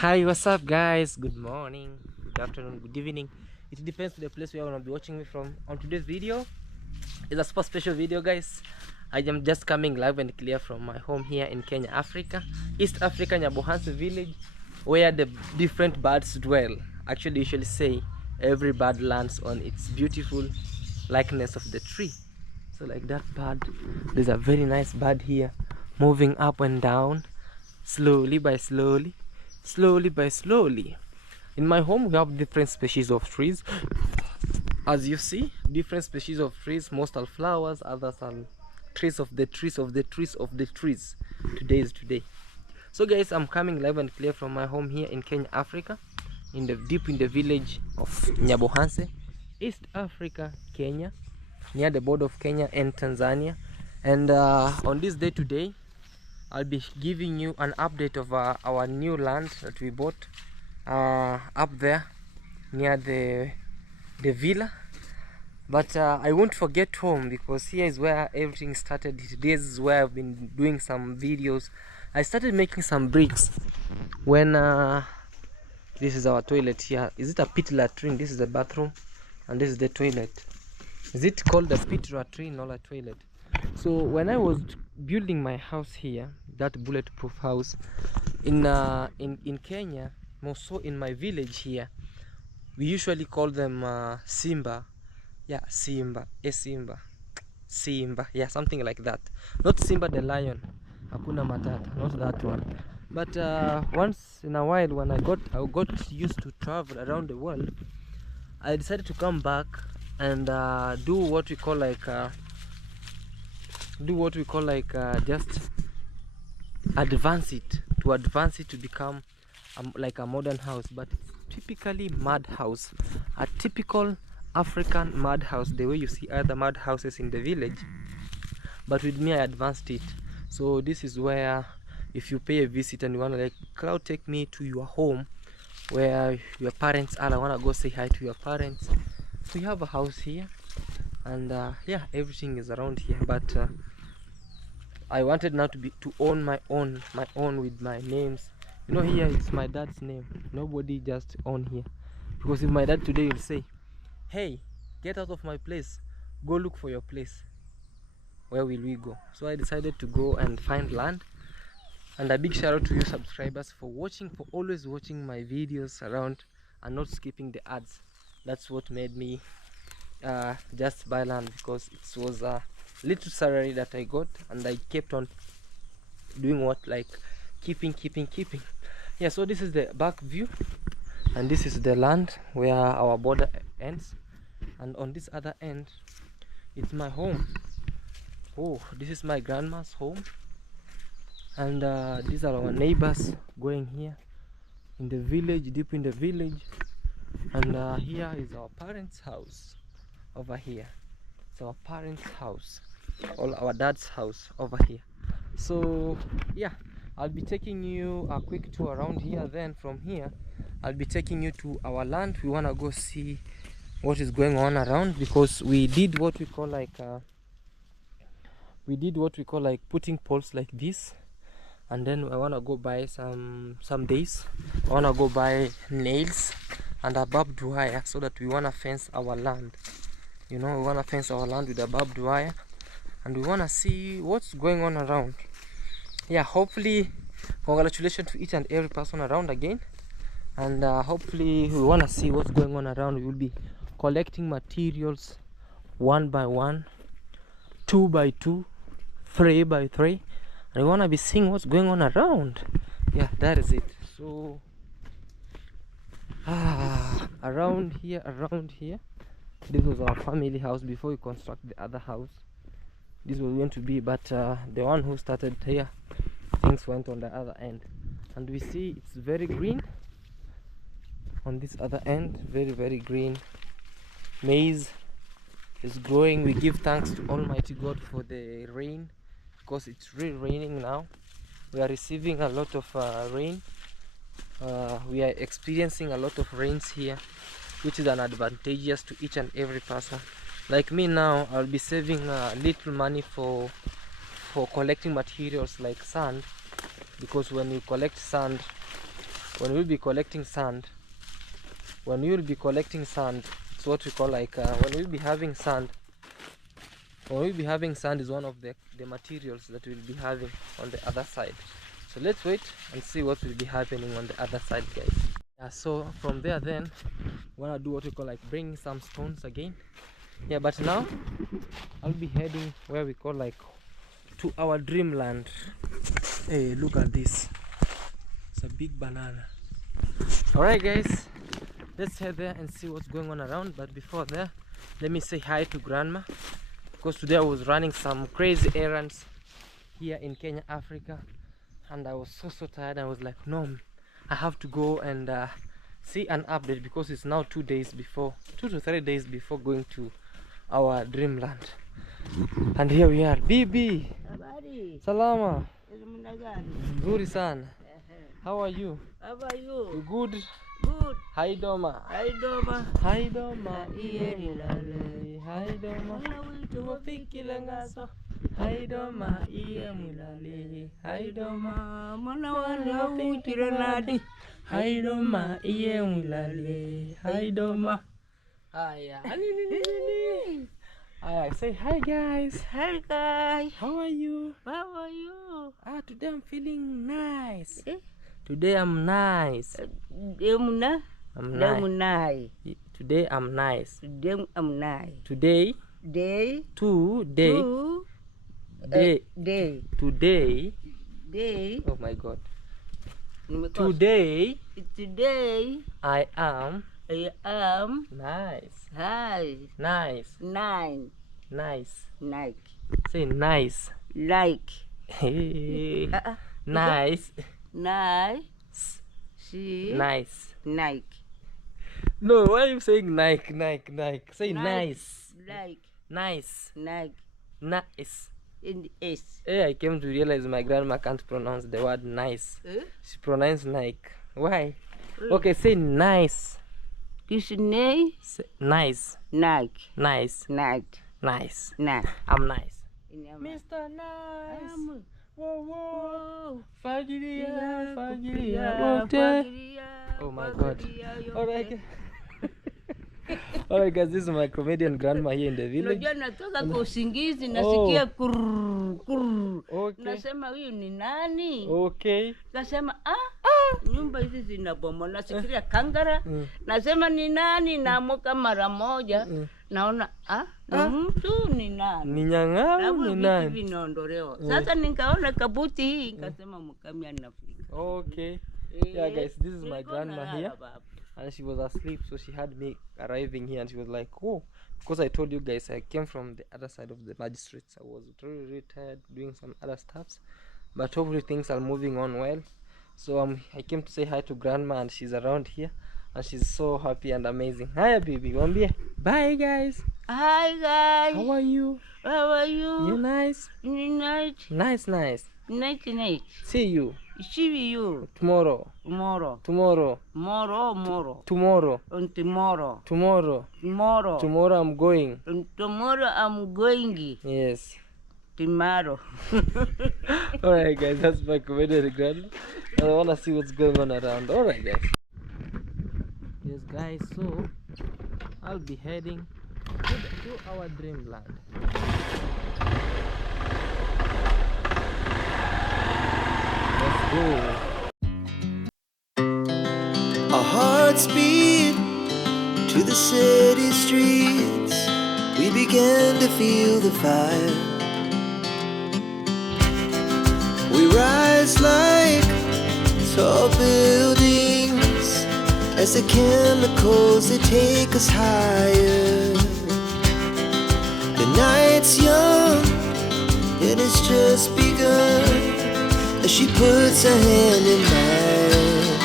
Hi, what's up, guys? Good morning, good afternoon, good evening. It depends on the place where you want to be watching me from. On today's video, it's a super special video, guys. I am just coming live and clear from my home here in Kenya, Africa, East Africa, Nyabohansi village, where the different birds dwell. Actually, usually say every bird lands on its beautiful likeness of the tree. So, like that bird, there's a very nice bird here, moving up and down, slowly by slowly. Slowly by slowly. In my home we have different species of trees. As you see, different species of trees. Most are flowers, others are trees of the trees of the trees of the trees. Today is today. So guys, I'm coming live and clear from my home here in Kenya, Africa, in the deep in the village of Nyabohansi, East Africa, Kenya, near the border of Kenya and Tanzania. And on this day today, I'll be giving you an update of our new land that we bought up there near the villa. But I won't forget home, because here is where everything started. This is where I've been doing some videos. I started making some bricks when this is our toilet here. Is it a pit latrine? This is the bathroom, and this is the toilet. Is it called a pit latrine or a toilet? So when I was building my house here, that bulletproof house in Kenya, more so in my village here, we usually call them Simba. Yeah, Simba, Simba, yeah, something like that. Not Simba the lion, Hakuna Matata, not that one. But once in a while, when I got used to travel around the world, I decided to come back and do what we call like just advance it to become like a modern house. But it's typically mud house, a typical African mud house, the way you see other mud houses in the village. But with me, I advanced it. So this is where, if you pay a visit and you want to like, Claude, take me to your home where your parents are, I want to go say hi to your parents. So you have a house here, and yeah, everything is around here. But I wanted now to own my own with my names. You know, here it's my dad's name. Nobody just own here, because if my dad today will say, hey, get out of my place, go look for your place, where will we go? So I decided to go and find land. And a big shout out to you subscribers for watching, for always watching my videos around and not skipping the ads. That's what made me just buy land, because it was a little salary that I got, and I kept on doing what, like keeping. Yeah, so this is the back view, and this is the land where our border ends, and on this other end it's my home. Oh, this is my grandma's home, and these are our neighbors going here in the village, deep in the village. And here is our parents' house over here. It's our parents' house, all our dad's house over here. So yeah, I'll be taking you a quick tour around here. Then from here, I'll be taking you to our land. We want to go see what is going on around, because we did what we call like putting poles like this. And then I want to go buy some days I want to go buy nails and a barbed wire, so that we want to fence our land. You know, we want to fence our land with a barbed wire, and we want to see what's going on around. Yeah, hopefully, congratulations to each and every person around again. And hopefully we want to see what's going on around. We will be collecting materials one by one, two by two, three by three, and we want to be seeing what's going on around. Yeah, that is it. So around here, this was our family house before we construct the other house. This was going to be, but the one who started here, things went on the other end, and we see it's very green on this other end. Very green. Maize is growing. We give thanks to Almighty God for the rain, because it's really raining now. We are receiving a lot of rain. We are experiencing a lot of rains here, which is an advantageous to each and every person. Like me now, I'll be saving little money for collecting materials like sand, because when you collect sand, when we'll be collecting sand, it's what we call like when we'll be having sand. When we'll be having sand is one of the materials that we'll be having on the other side. So let's wait and see what will be happening on the other side, guys. Yeah, so from there then we're gonna do what we call like bring some stones again. Yeah, but now I'll be heading where we call like to our dreamland. Hey, look at this, it's a big banana. All right, guys, let's head there and see what's going on around. But before there, let me say hi to grandma, because today I was running some crazy errands here in Kenya, Africa, and I was so tired. I was like, no, I have to go and see an update, because it's now 2 to 3 days before going to our dreamland. And here we are. Bibi, salama. Nzuri sana. How are you? How are you? You good? Good. Hi Doma. Hi Doma. Hi Doma. Iye mulale. Hi Doma. Tumafikile ngaso. Hi Doma. Iye mulale. Hi Doma. Mwana wana ufikile nadi. Hi Doma. Iye mulale. Hi Doma. Aya. Aya. Say hi guys. Hi guys. How are you? How are you? Today I'm feeling nice. Eh? Today I'm nice. Demuna. I'm nice. Demunai. Today I'm nice. Dem amnai. Today. Day. Today. Two. Day. Day. Today. Day. Oh my God. Today. Today. I am. I am. Nice. Hi. Nice. Nine. Nice. Nike. Say nice. Like. Hey. Nice. Nice. See. Nice. Nike. No, why are you saying Nike? Say Nike. nice. Like. Nice. Nike. Nice. In the S. Hey, I came to realize my grandma can't pronounce the word nice. She pronounced Nike. Why? Okay, say nice. Kishney. Nice. Nike. Nice. Nike. Nice. Nike. I'm nice. Mr. Nice. Whoa. Fagilia. Oh my God. Alright. Alright guys, this is my comedian grandma here in the village. Unajua natoka kwa usingizi nasikia kurr. Okay. Nasema huyu ni nani? Okay. Nasema nyumba hizi zinabomoa. Nasikia kangara. Nasema ni nani? Naamuka mara moja. Naona mtu ni nani? Ni nyang'au ni nani? Vitu vinaondolewa. Sasa nikaona kabuti hii nikasema mkami anafika. Okay. Yeah guys, this is my grandma here. And she was asleep, so she had me arriving here, and she was like, oh, because I told you guys I came from the other side of the magistrates. I was really tired doing some other stuffs, but hopefully things are moving on well. So I came to say hi to grandma, and she's around here, and she's so happy and amazing. Hi baby, wambie bye guys. Hi guys. How are you? How are you? You nice? Nice. Night. See you. See you Tomorrow. And Tomorrow I'm going. And tomorrow I'm going. Yes. Tomorrow. Alright guys, that's my comedian grandma. I wanna see what's going on around. Alright guys. Yes guys, so I'll be heading to our dreamland. Let's go. Our hearts beat to the city streets. We began to feel the fire. We rise like tall buildings as the chemicals, they take us higher. The night's young and it's just begun as she puts her hand in mine.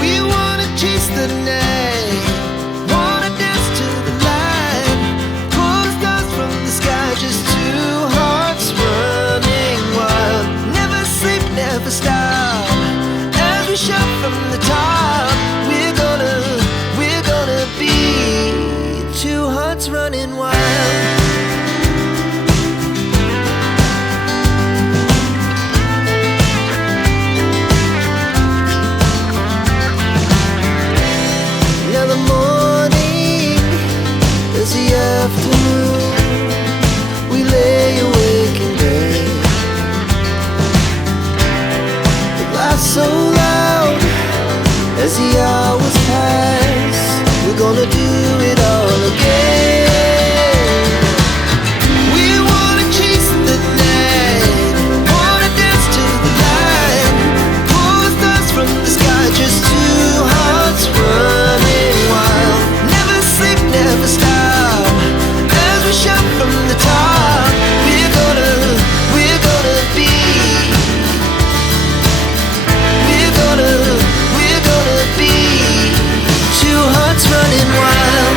We wanna chase the night, wanna dance to the light, pull the stars from the sky, just two hearts running wild. Never sleep, never stop, as we shout from the top. We're gonna be two hearts running wild. so loud as the hours pass. We're gonna do it all again. We wanna chase the night, wanna dance to the light, pull the stars from the sky, just two hearts running wild. Never sleep, never stop, as we shout from the top. We're gonna be. We're gonna be two hearts running wild.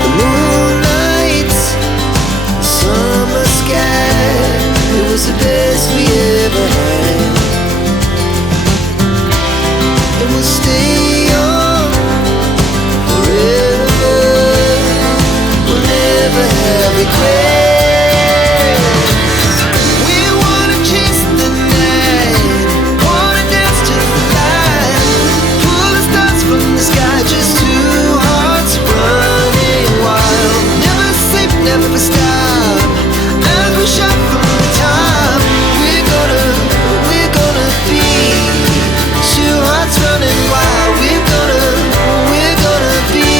The moonlight, summer sky, it was the best we ever had. And we'll stay on forever. We'll never have regrets. We wanna chase the night, wanna dance to the light, pull the stars from the sky, just two hearts running wild. Never sleep, never stop, as we shout from the top. We're gonna be two hearts running wild. We're gonna be.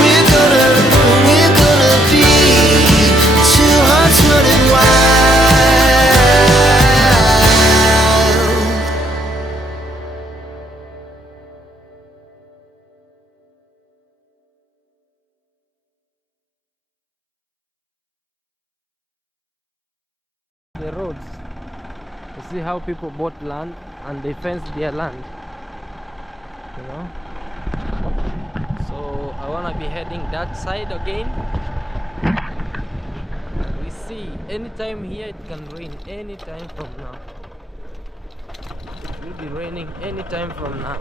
We're gonna be two hearts running wild. The roads. You see how people bought land and they fenced their land, you know. So I wanna be heading that side again. We see anytime here it can rain anytime from now. It will be raining anytime from now.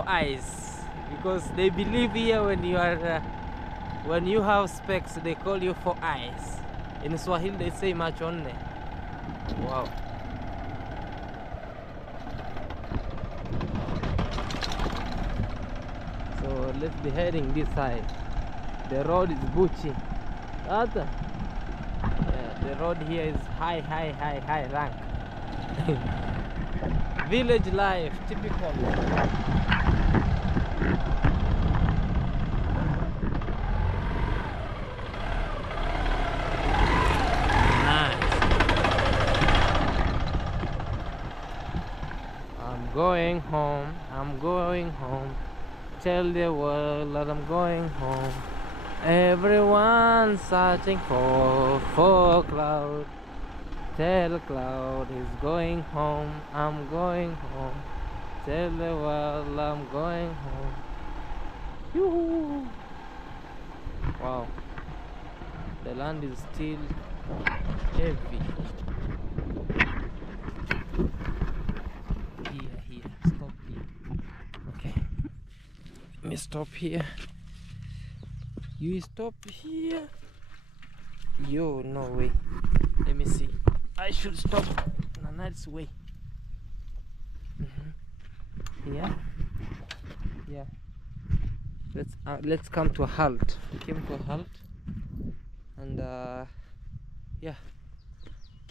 4 eyes, because they believe here when you are when you have specs, they call you 4 eyes. In Swahili they say machone. Wow. So let's be heading this side. The road is butchy. Yeah, the road here is high rank. Village life, typical. Nice. I'm going home. I'm going home. Tell the world that I'm going home. Everyone's searching for Cloud. Tell Cloud he's going home. I'm going home. Tell the world I'm going home. Yoo-hoo. Wow. The land is still heavy. Here. Stop here. Okay. Let me stop here. You stop here. Yo, no way. Let me see. I should stop in a nice way. Yeah. Let's come to a halt. We came to a halt, and yeah.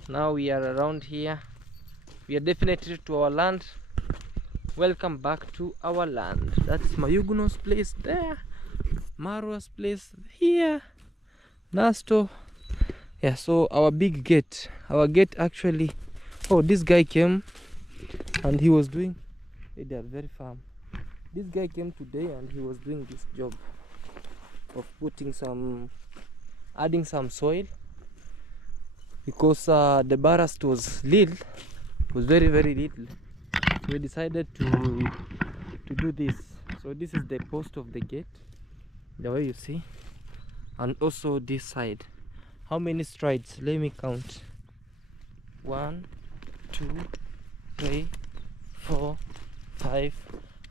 Now we are around here. We are definitely to our land. Welcome back to our land. That's Mayuguno's place there. Marwa's place here. Nasto. Yeah, so our big gate. Our gate actually. Oh, this guy came and he was doing. They are very firm. This guy came today and he was doing this job of putting some, adding some soil, because the ballast was little, was very little. So we decided to do this. So this is the post of the gate, the way you see, and also this side. How many strides? Let me count. 1, 2, 3, 4, 5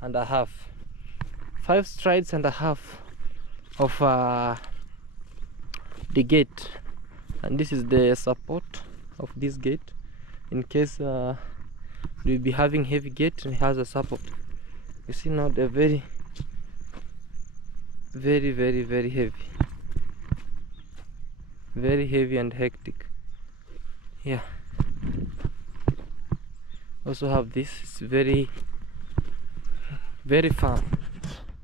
and a half. 5 strides and a half of the gate, and this is the support of this gate in case we'll be having heavy gate, and it has a support. You see now they're very heavy and hectic. Yeah, also have this. It's very firm.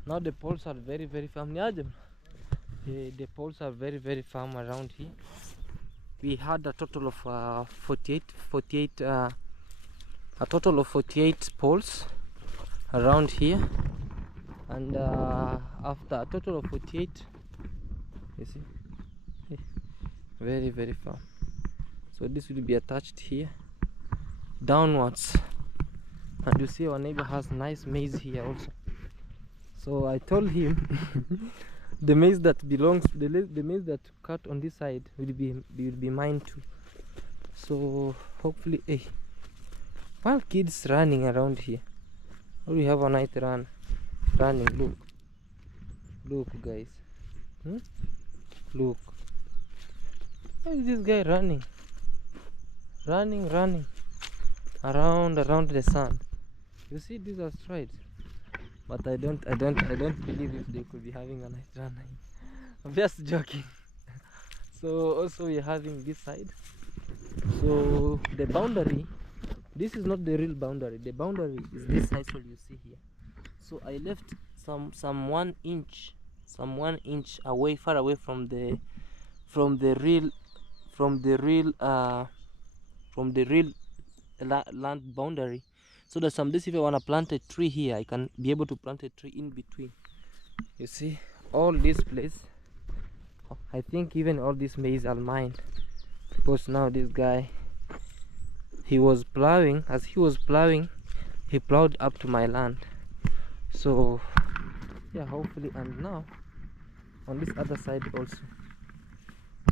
Now the poles are very firm. The poles are very firm around here. We had a total of 48 poles around here, and after a total of 48, you see, very firm. So this will be attached here downwards, and you see our neighbor has nice maize here also. So I told him the maize that belongs, the maize that cut on this side will be mine too. So hopefully, while kids running around here, we have a night running. Look guys, look, why is this guy running around the sun? You see, these are strides. But I don't believe if they could be having a night run. I'm just joking. So also we're having this side. So the boundary, this is not the real boundary. The boundary is this side, so you see here. So I left some 1 inch away, far away from the real land boundary, so that some days if I want to plant a tree here, I can be able to plant a tree in between. You see, all this place, I think even all this maize are mine, because now this guy, he was plowing. As he was plowing, he plowed up to my land. So yeah, hopefully. And now on this other side also,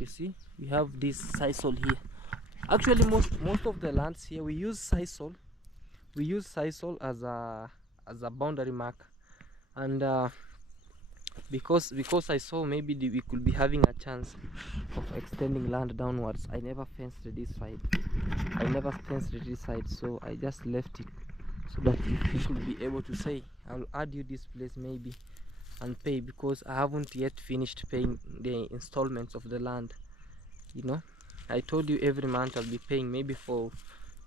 you see, we have this sisal here. Actually, most of the lands here we use sisal. We use sisal as a boundary mark. and because I saw maybe we could be having a chance of extending land downwards, I never fenced this side. So I just left it so that you should be able to say, I'll add you this place maybe and pay, because I haven't yet finished paying the installments of the land. You know, I told you every month I'll be paying, maybe for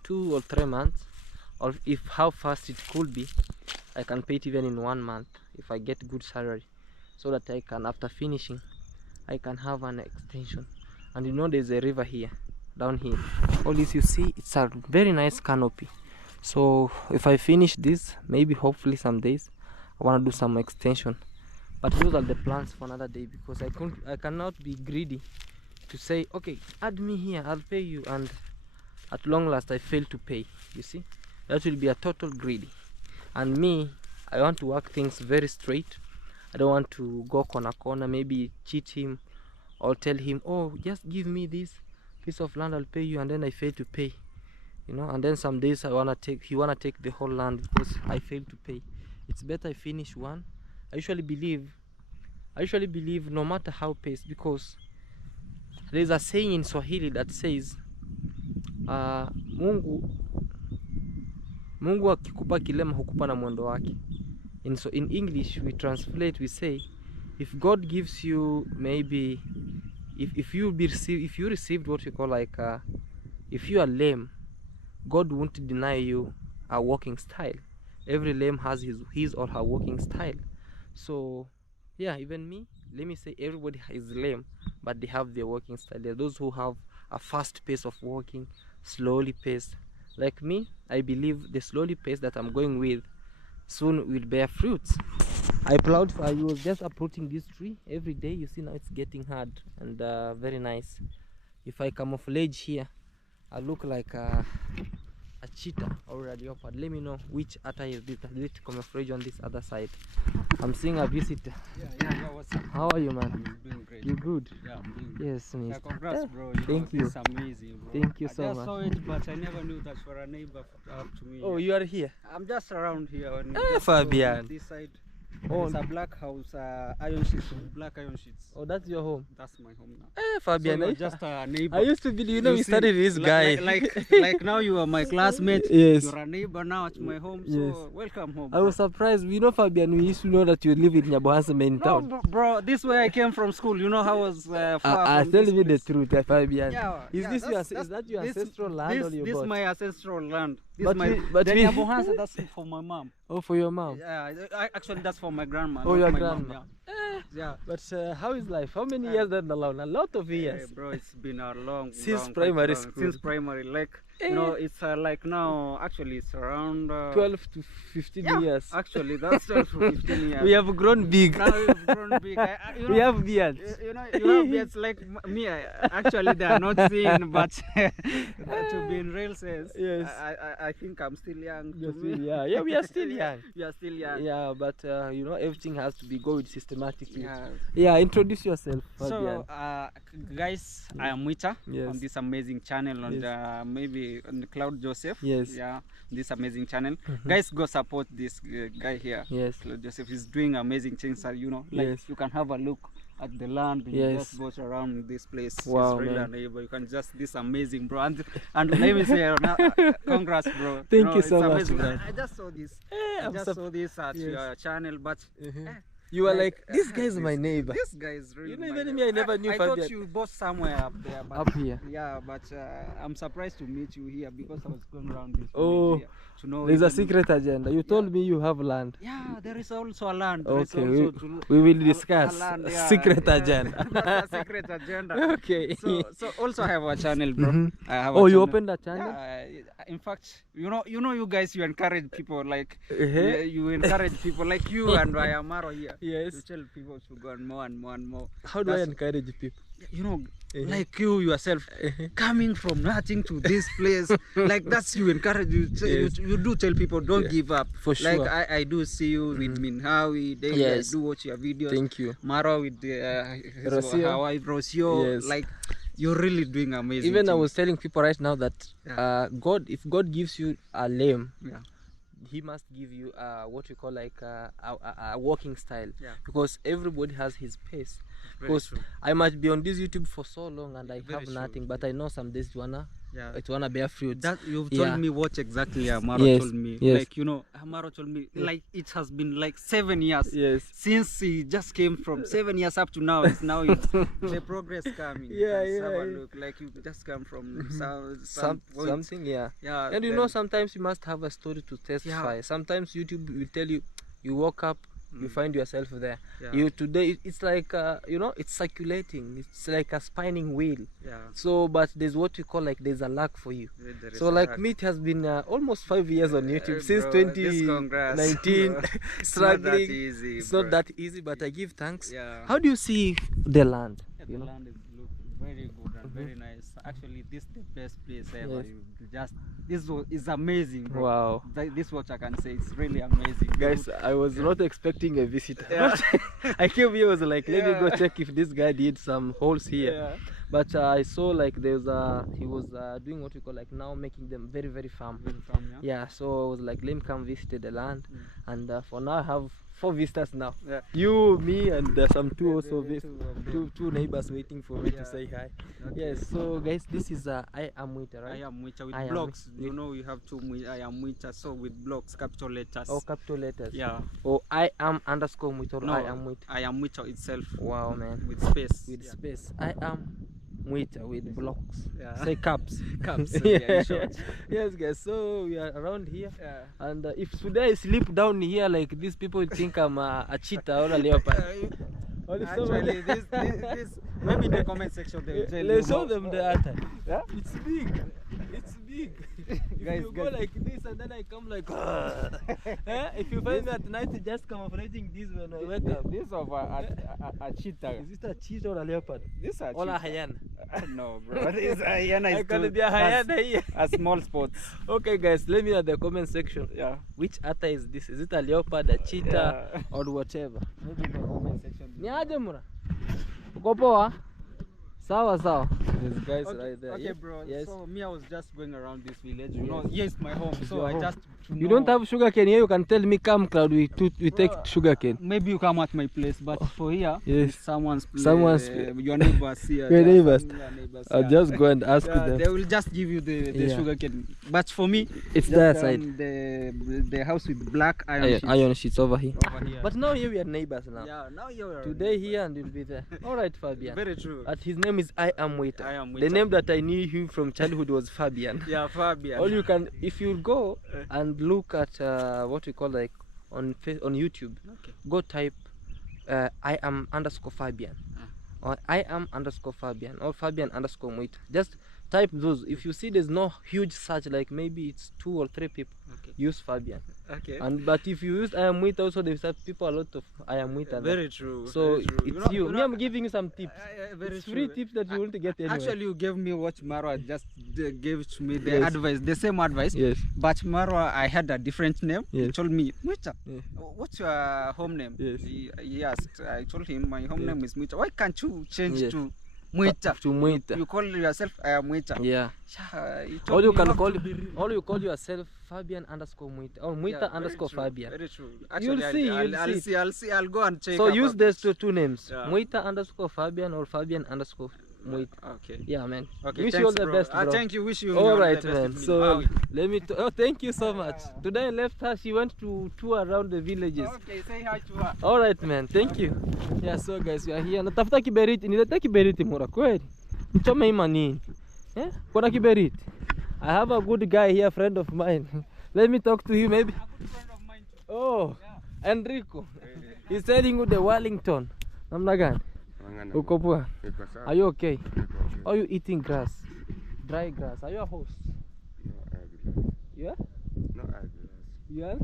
2 or 3 months, or if how fast it could be, I can pay it even in 1 month if I get good salary, so that I can, after finishing, I can have an extension. And you know, there's a river here, down here. All this you see, it's a very nice canopy. So if I finish this, maybe hopefully some days I want to do some extension. But those are the plans for another day, because I cannot be greedy to say, okay, add me here, I'll pay you, and at long last I fail to pay. You see, that will be a total greedy. And me, I want to work things very straight. I don't want to go corner, maybe cheat him or tell him, oh, just give me this piece of land, I'll pay you, and then I fail to pay. You know, and then some days he wanna take the whole land because I failed to pay. It's better I finish one. I usually believe no matter how paced, because there's a saying in Swahili that says Mungu akikupa kilema hukupa na mwendo wake. So in English we translate, we say, if God gives you, maybe if you received what you call like if you are lame, God won't deny you a walking style. Every lame has his or her walking style. So yeah, even me, let me say, everybody is lame, but they have their walking style. There are those who have a fast pace of walking, slowly paced. Like me, I believe the slowly pace that I'm going with soon will bear fruits. I was just uprooting this tree every day. You see, now it's getting hard and very nice. If I camouflage here, I look like a cheetah or a leopard. Let me know which attire is this. I did camouflage on this other side. I'm seeing a visitor. Yeah, what's up? How are you, man? I'm doing great. You good? Yeah, I'm doing great. Yes, miss. Yeah, congrats, bro. Thank you. It's amazing, bro. Thank you so I much. just saw it, but I never knew that you were a neighbor up to me. Oh, you are here? I'm just around here. Fabian. This side. Oh, It's a black house, iron sheets, black iron sheets. oh, that's your home? That's my home now. Fabian, So you're just a neighbor. I used to be, you know, we see, studied with this guy. Like now you are my classmate. Yes. You're a neighbor now at my home. So Yes. welcome home. I was surprised. You know, Fabian, we used to know that you live in Nyabohansa main No, town. bro, this way I came from school. You know how I was far from Tell this me the place. truth, Fabian. Yeah, Is yeah, this that's- is that your this- ancestral land or you This bought? my ancestral land. This But my we- but the we- Nyabohansa, that's for my mom. Oh, for your mom. Yeah, actually that's for my grandma. Oh, not your my grandma. Mom, yeah. But how is life? How many years then alone? A lot of Yeah, years. bro, it's been a long Since long, primary quite long- school. Since primary, like you know, it's like now actually it's around 12 to 15 yeah, years. Actually, that's 12 to 15 years. We have grown big. Now we've grown big. You We know, have beards. You know, you have beards like me. Actually, they are not seen, but to be in real sense, Yes. I think I'm still young. You're to me. still, yeah, we are still young. We are still young. Yeah, but you know, everything has to be going systematically. Yeah. Yeah, introduce yourself, Fabian. So, guys, I am Wita Yes. on this amazing channel, on Yes. maybe on the Claude Joseph. Yes. Yeah, this amazing channel. Guys, go support this guy here. Yes. Claude Joseph is doing amazing things. You know, like Yes. you can have a look at the land. You Yes. just go around this place. Wow, it's really man. unbelievable. You can just this amazing, bro. And let me say, congrats, bro. Thank you so it's much, amazing. man. I just saw this. I'm I just saw this at Yes. your channel, but. You are like, Like, this guy is my neighbor. This guy is really. You know, my even neighbor. me, I never knew I Fabian. thought you both somewhere up there, but Up here. yeah, but I'm surprised to meet you here because I was going around this Oh, village here to know. There's a even- secret agenda. You told me you have land. Yeah, there is also a land. There is Okay, also we will a discuss. land, yeah, Secret yeah. agenda. That's a secret agenda. Okay. So also I have a channel, bro. Mhm. I have a Oh, you channel. opened a channel? Yeah, in fact, you know, you guys, you encourage people like Uh-huh. you encourage people like you and I Amaro here. Yes. You tell people to go and more and more and more. How do I That's- encourage people? You know, Uh-huh. like you yourself, coming from nothing to this place, like that's you encourage Yes. you do tell people don't Yeah. give up. For Like sure. I do see you with Minhawi, daily Yes. I do watch your videos. Thank you. Maro with Rocio. Hawaii Rocio, Yes. like you're really doing amazing. Even I things. was telling people right now that Yeah. if God gives you a lame, Yeah. he must give you what we call like a walking style, Yeah. because everybody has his pace. Very Because true. I might be on this YouTube for so long and I Very have true. nothing, but I know some days Yeah. it wanna bear fruits. That you've Yeah. told me what exactly Amaro Yes, told me. yes. Like, you know, Amaro told me like it has been like 7 years. Yes. Since he just came from 7 years up to now, it's now it's the progress coming. Yeah, Just have a yeah. look. Like you just come from some point. Something, yeah. Yeah. And you then- know, sometimes you must have a story to testify. Sometimes YouTube will tell you, you woke up, you find yourself there. Yeah. You today, it's like you know, it's circulating. It's like a spinning wheel. Yeah. So, but there's what we call like there's a luck for you. There is So a like lack. me, it has been almost 5 years on YouTube since Bro, this congrats, 2019. bro. It's not that Struggling. easy, It's bro. not that easy, but I give thanks. Yeah. How do you see the land? Yeah, You the know? land is looking very good and very nice. Actually, this is the best place ever. Yes. You just is amazing, bro. Wow. This what I can say. It's really amazing, Guys, I was not expecting a visitor. I came here, was like, let me go check if this guy did some holes here. Yeah. But I saw like there's he was doing what we call like now making them very, very firm. Very fun, yeah? Yeah, so I was like, let me come visit the land. And for now I have 4 visitors now. Yeah. You, me, and some two also the two neighbors waiting for me Yeah. to say hi. Okay. Yes, so guys, this is I am Wita, right? I am Mwicha with I am blocks. Mwicha. You know, you have two I am Mwicha, so with blocks, capital letters. Oh, capital letters. Yeah. Oh, I am underscore Mwita, or No, I am Mwita. I am Mwicha itself. Wow, man. With space. With Yeah. space. I am Mwita with blocks. Yeah. Say caps. Caps, yeah, in short. Yes, guys. So we are around here. Yeah. And if today I sleep down here, like these people will think I'm a cheetah or a leopard. Only Actually, this maybe in the comment section they will tell you. Let's show how- them the other. Yeah? It's big. It's big. If Guys, you go guys. like this and then I come like if you find me at night just camouflaging this when I wake up. This of a cheetah. Is it a cheetah or a leopard? This a Or a cheetah. hyena? No, bro. This hyena I is can too- be a hyena here. a small spots. Okay guys, let me know in the comment section. Yeah. Which ata is this? Is it a leopard, a cheetah, Yeah. or whatever? Maybe in the comment section. Ni aje mura? Uko poa? Sawa sawa. These guys right there. Okay, Yeah. bro. Yes. So me, I was just going around this village. You know, here is my home. So your I home. just. You don't have sugar cane here. You can tell me, come, Claude. We take sugar cane. Maybe you come at my place, but for here, Yes. it's someone's place. Someone's your neighbors here. Your just neighbors. your neighbors, I'll yeah. just go and ask Yeah, them. they will just give you the Yeah. sugar cane. But for me, It's just, their side. The house with black iron sheets Iron sheets over here. over here. But now here we are neighbors now. yeah, now you're Today here and you'll be there. All right, Fabian. Very true. But his name is I am Wita. I am The Wita. name that I knew him from childhood was Fabian. Yeah, Fabian. All you can, if you go and look at what we call like on YouTube, Okay. go type I am underscore Fabian, or I am underscore Fabian, or Fabian underscore Mwita. Just type those. If you see there's no huge search, like maybe it's 2 or 3 people, Okay. use Fabian. Okay. And but if you use I am Mwita, also there's people a lot of I am Mwita. Very true. So very true. it's you. Me, I'm giving you some tips. Very It's free true. tips that you won't get anywhere. Actually, you gave me what Marwa just gave to me, the Yes. advice, the same advice. Yes. But Marwa, I had a different name. He Yes. told me, Mwita, Yeah. what's your home name? Yes. He asked. I told him, my home Yes. name is Mwita. Why can't you change Yes. to Mwita? To Mwita. You call yourself Yeah. Mwita. Yeah, he told Or you me can have call to be- or you call yourself Fabian underscore Mwita or Mwita Yeah, very underscore true, Fabian. Very true. You'll Actually, see, I'll you'll see. I'll see. I'll go and check. So up use on- those two names, Yeah. Mwita underscore Fabian or Fabian underscore Mwita. Okay. Yeah, man. Okay. Wish thanks, you all the bro. best, bro. Thank you. Wish you. All all right, the best man. with me. So Awi. let me. Oh, thank you so much. Today I left her. She went to tour around the villages. Okay. Say hi to her. All right, man. Thank you. Yeah, so guys, we are here. Natafuta kiberiti. Nileta kiberiti mura kweli. Mchome ima nini? Eh? Kuna kiberiti. I have a good guy here, friend of mine. Let me talk to you maybe. A good friend of mine too. Oh, Enrico. He's telling you the Wellington. Namna gani? Uko poa? Are you okay? Are you eating grass? Dry grass. Are you a horse? Yeah? Yeah?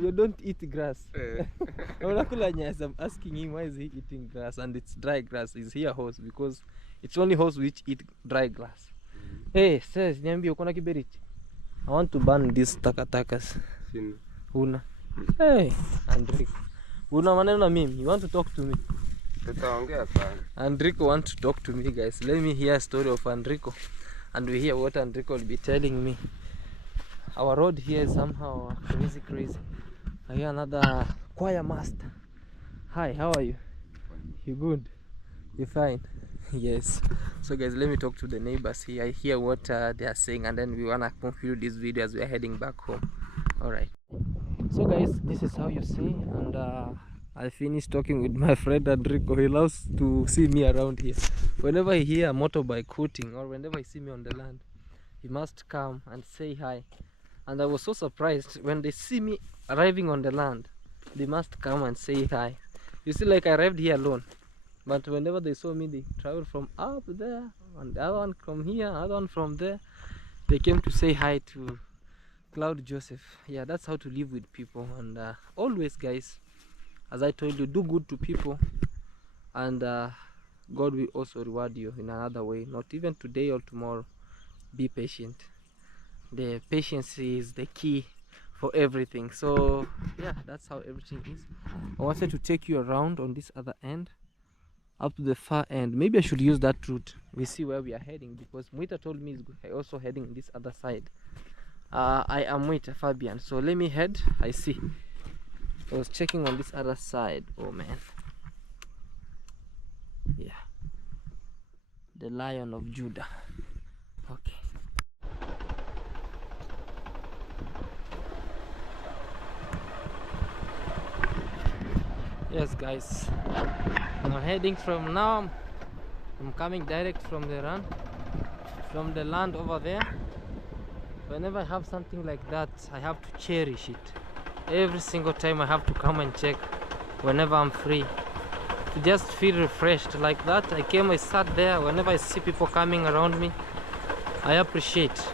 You don't eat grass. Unakula nyasi. I'm asking him why is he eating grass and it's dry grass. Is he a horse? Because it's only horse which eat dry grass. Hey, says niambie uko na kiberiti. I want to burn these takatakas. Una. Hey, Enrico. Una maneno na mimi. You want to talk to me? Enrico want to talk to me, guys. Let me hear a story of Enrico, and we hear what Enrico will be telling me. our road here is somehow crazy. I hear another choir master. Hi, how are you? You good? You fine? Yes. So guys, let me talk to the neighbors here. I hear what they are saying, and then we wanna conclude this video as we are heading back home. All right. So guys, this is how you see, and I finished talking with my friend Enrico. He loves to see me around here. Whenever he hear a motorbike hooting, or whenever he see me on the land, he must come and say hi. And I was so surprised when they see me arriving on the land, they must come and say hi. You see, like I arrived here alone, but whenever they saw me, they traveled from up there, and the other one from here, other one from there. They came to say hi to Claude Joseph. Yeah, that's how to live with people. And always, guys, as I told you, do good to people, and God will also reward you in another way. Not even today or tomorrow. Be patient. The patience is the key for everything. So yeah, that's how everything is. I wanted to take you around on this other end up to the far end. Maybe I should use that route. We see where we are heading, because Mwita told me he's also heading this other side. I am with Fabian, so let me head. I see. I was checking on this other side. Oh man, yeah, the Lion of Judah. Okay. Yes guys, I'm heading from now. I'm coming direct from the run, from the land over there. Whenever I have something like that, I have to cherish it. Every single time I have to come and check whenever I'm free, to just feel refreshed like that. I came, I sat there. Whenever I see people coming around me, I appreciate,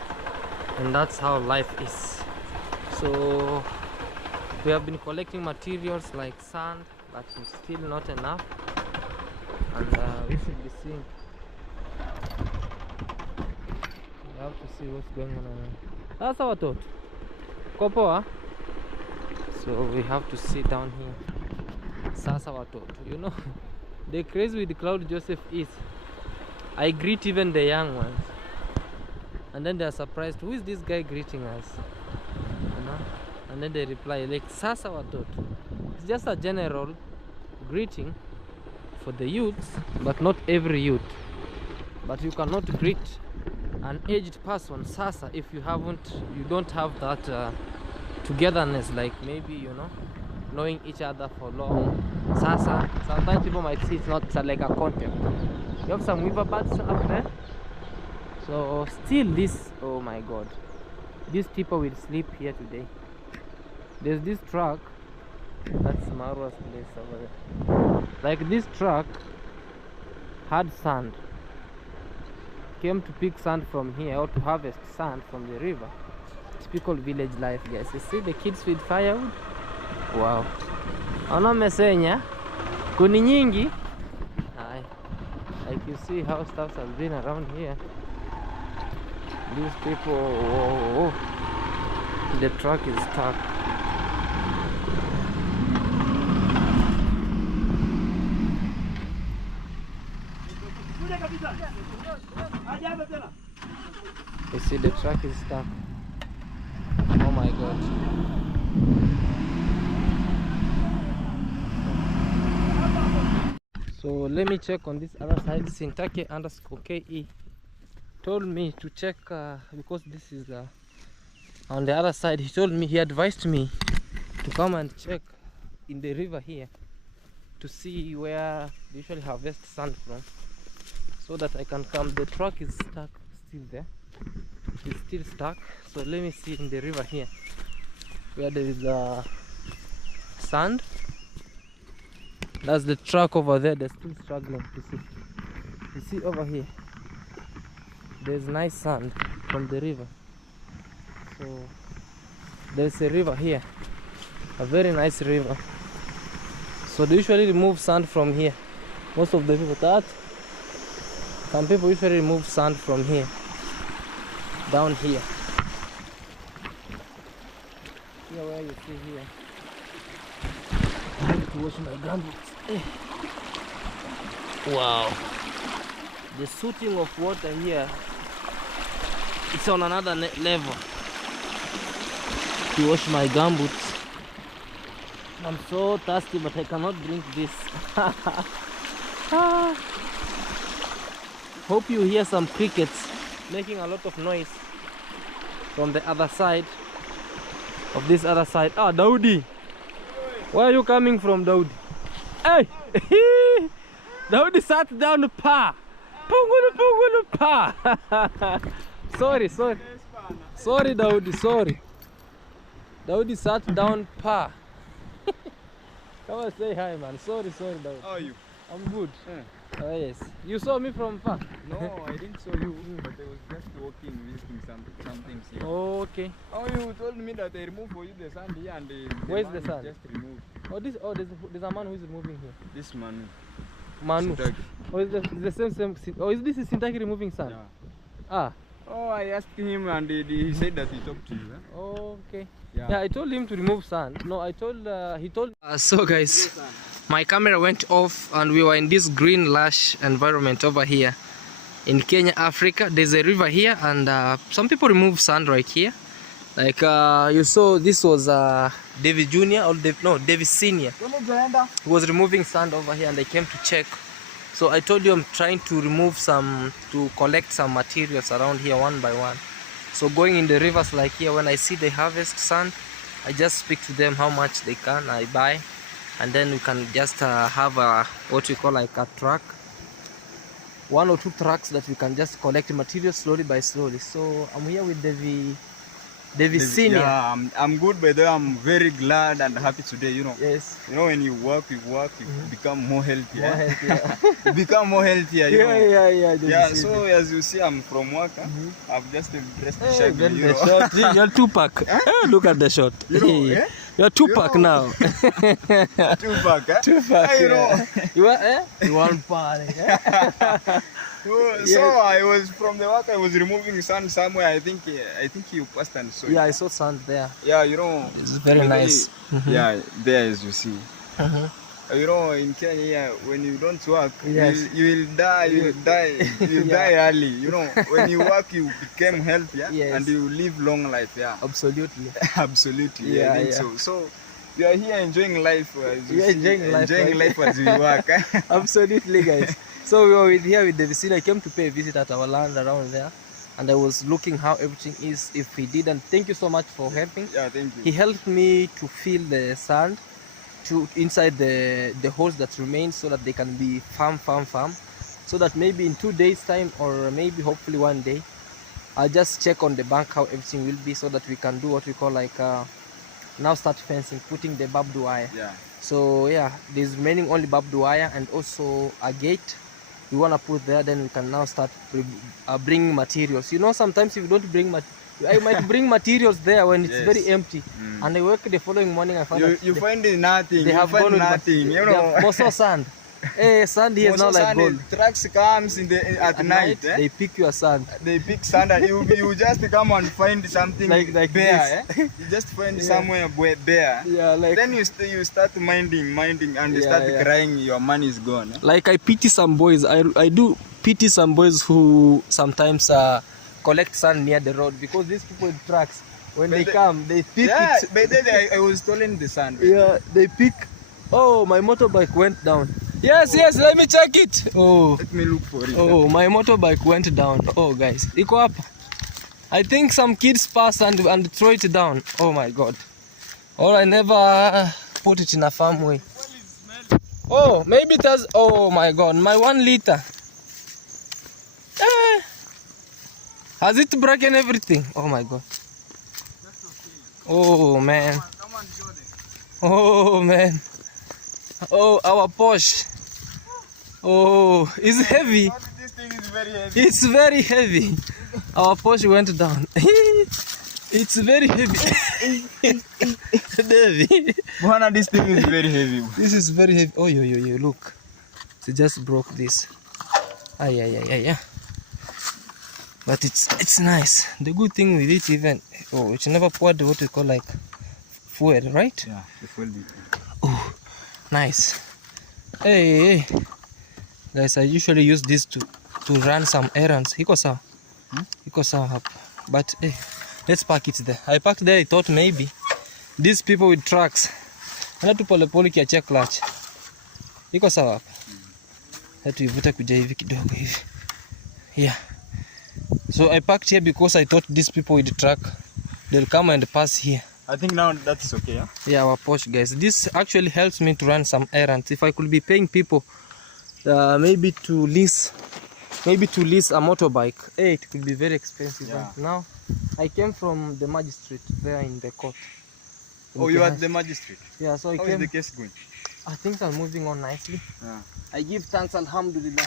and that's how life is. So we have been collecting materials like sand, but it's still not enough, and we should be seeing. We have to see what's going on. That's our thought. Kopoa. So we have to sit down here. Sasa watoto. You know, the crazy with Claude Joseph is I greet even the young ones, and then they are surprised, who is this guy greeting us? You know? And then they reply like Sasa watoto. It's just a general greeting for the youths, but not every youth. But you cannot greet an aged person Sasa if you don't have that togetherness, like maybe, you know, knowing each other for long. Sasa, sometimes people might see it's not like a content. You have some weaver bats up there. So still this, oh my god, these people will sleep here today. There's this truck, that's Marwa's place over there. Like this truck had sand, came to pick sand from here, or to harvest sand from the river. Typical village life, guys. You see the kids with firewood. Wow. Ona mesenya kuni nyingi. Hi. Like you see how stuff has been around here. These people, whoa. The truck is stuck. You see the truck is stuck. Oh my god. So let me check on this other side. Sintake_KE told me to check because this is on the other side. He advised me to come and check in the river here to see where they usually harvest sand from, so that I can come. The truck is stuck still there. It's still stuck. So let me see in the river here where there is sand. That's the truck over there. They're still struggling to see. You see over here, there's nice sand from the river. So there's a river here, a very nice river. So they usually remove sand from here. Most of the people, some people usually remove sand from here, down here. Here where you see here. I need to wash my gumboots. Wow. The shooting of water here, it's on another level. to wash my gumboots. I'm so thirsty, but I cannot drink this. Hope you hear some crickets making a lot of noise from the other side of this other side. Ah, Daudi, where are you coming from, Daudi? Hey, Daudi sat down pa. Pungulu pa. Sorry, Daudi, sorry. Daudi sat down pa. Come and say hi, man. Sorry, Daudi. How are you? I'm good. Yeah. Oh yes. You saw me from far? No, I didn't saw you, but I was just walking, visiting some things here. Oh, okay. Oh, you told me that I removed for you the sand here and the Where's man the sand? just removed. Oh, there's a man who is moving here. This man. Manu. Sintaki. Oh, is the same. Oh, is this Sintaki removing sand? Yeah. Ah. Oh, I asked him and he said that he talked to you. Eh? Oh, okay. Yeah. Yeah, I told him to remove sand. No, he told. So guys, my camera went off and we were in this green lush environment over here in Kenya, Africa. There's a river here and some people remove sand right here. Like you saw, this was David Jr. or David Senior. He was removing sand over here and I came to check. So I told you I'm trying to collect some materials around here one by one. So going in the rivers like here, when I see they harvest sand, I just speak to them how much they can, I buy, and then we can just have what we call like a truck, 1 or 2 trucks that we can just collect materials slowly by slowly. So I'm here with David Senior. Yeah, I'm good, by the way. I'm very glad and happy today, you know. Yes. You know, when you work, you become more healthy. More healthy, yeah. You become more healthier, you know. Yeah. So as you see, I'm from work. I've just dressed Hey, shabby, get you the know. shot. You're Tupac. Look at the shot. You know, eh? You're Tupac You know. now. Tupac, eh? Tupac, You know. yeah. You are, You want party. So I was from the work. I was removing sand somewhere. I think you passed and saw. Yeah, it. I saw sand there. Yeah, you know. It's very when nice. Yeah, there as you see. You know, in Kenya, when you don't work, Yes. you will die. You will die. You will die early. You know, when you work, you become healthier Yes. and you live long life. Yeah, Absolutely. absolutely. Yeah, I think yeah. so. So you are here enjoying life. As you You're see, enjoying life, enjoying right? life as we work. Absolutely, guys. So we were here with the vicinity. I came to pay a visit at our land around there, and I was looking how everything is, if he did. And thank you so much for helping. Yeah, thank you. He helped me to fill the sand to inside the holes that remain, so that they can be farm, so that maybe in 2 days time, or maybe hopefully one day, I'll just check on the bank how everything will be, so that we can do what we call like now start fencing, putting the barbed wire. Yeah. So yeah, there's remaining only barbed wire and also a gate we want to put there. Then we can now start bringing materials. You know, sometimes if you don't bring I might bring materials there when it's Yes. very empty, and I work the following morning. I find that You find nothing. they You have find gone with nothing. You know. also sand. Hey, sand here is not Most like sand, gold. trucks comes at night. Eh? They pick your sand. They pick sand and you just come and find something Like bare. this. Eh? You just find somewhere bare. Yeah, like Then you start minding and you Yeah, start yeah. crying. Your money is gone. Eh? like I pity some boys. I do pity some boys who sometimes collect sand near the road, because these people with trucks, when they come, they pick Yeah, it. but then I was stolen the sand. Yeah, they pick. Oh, my motorbike went down. Yes, let me check it. Oh, Let me look for it. oh, my motorbike went down. Oh, guys, iko hapa. I think some kids passed and throw it down. Oh my God. Or I never put it in a farm way. Oh, maybe it has. Oh my God, my 1 liter. Eh. Has it broken everything? Oh my God. Oh man. Come on, Jordan. Oh man. Oh, our Porsche. Oh, it's heavy. This thing is very heavy. It's very heavy. Our Porsche went down. It's very heavy. Heavy. Bwana, this thing is very heavy. This is very heavy. Oh, yo, look. They just broke this. Yeah. But it's nice. The good thing with it, even it never poured what we call like fuel, right? Yeah, the fuel dip. Oh, nice. Hey. Guys, I usually use this to run some errands. Iko sawa hapa. But hey, let's park it there. I parked there, I thought maybe these people with trucks. Ana tu pole pole kiachia clutch. Iko sawa. Hatu ivuta kuja hivi kidogo hivi. Yeah. So I parked here because I thought these people with the truck, they'll come and pass here. I think now that's okay, yeah? Yeah, our Porsche guys. This actually helps me to run some errands. If I could be paying people maybe to lease a motorbike, it could be very expensive. Yeah. But now I came from the magistrate there in the court. Oh, you are at the magistrate? Yeah, so I How came. is the case going? Things are moving on nicely. Yeah. I give thanks, alhamdulillah.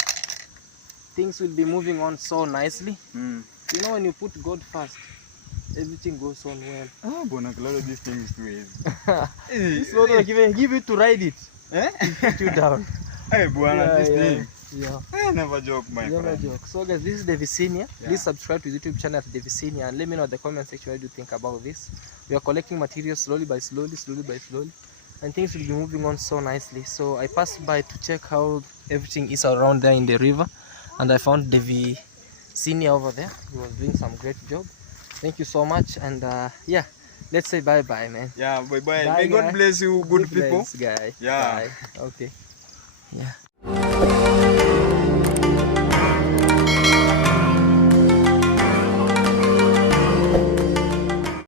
Things will be moving on so nicely. Mm. You know, when you put God first, everything goes on well. Ah, Bona Claude, this thing is too easy. This one I give you to ride it. Eh? Put you down. Hey, Buana, this thing. Yeah. I never joke, my Never friend. joke. So guys, this is the Vicenia. Yeah. Please subscribe to the YouTube channel at the Vicenia and let me know in the comment section what you think about this. We are collecting materials slowly by slowly, and things will be moving on so nicely. So I passed by to check how everything is around there in the river, and I found the Vicenia over there. He was doing some great job. Thank you so much, and yeah, let's say bye bye, man. Yeah, bye bye. Bye, May God guys. bless you, good people. Bless, guy. Yeah. Bye. Okay. Yeah.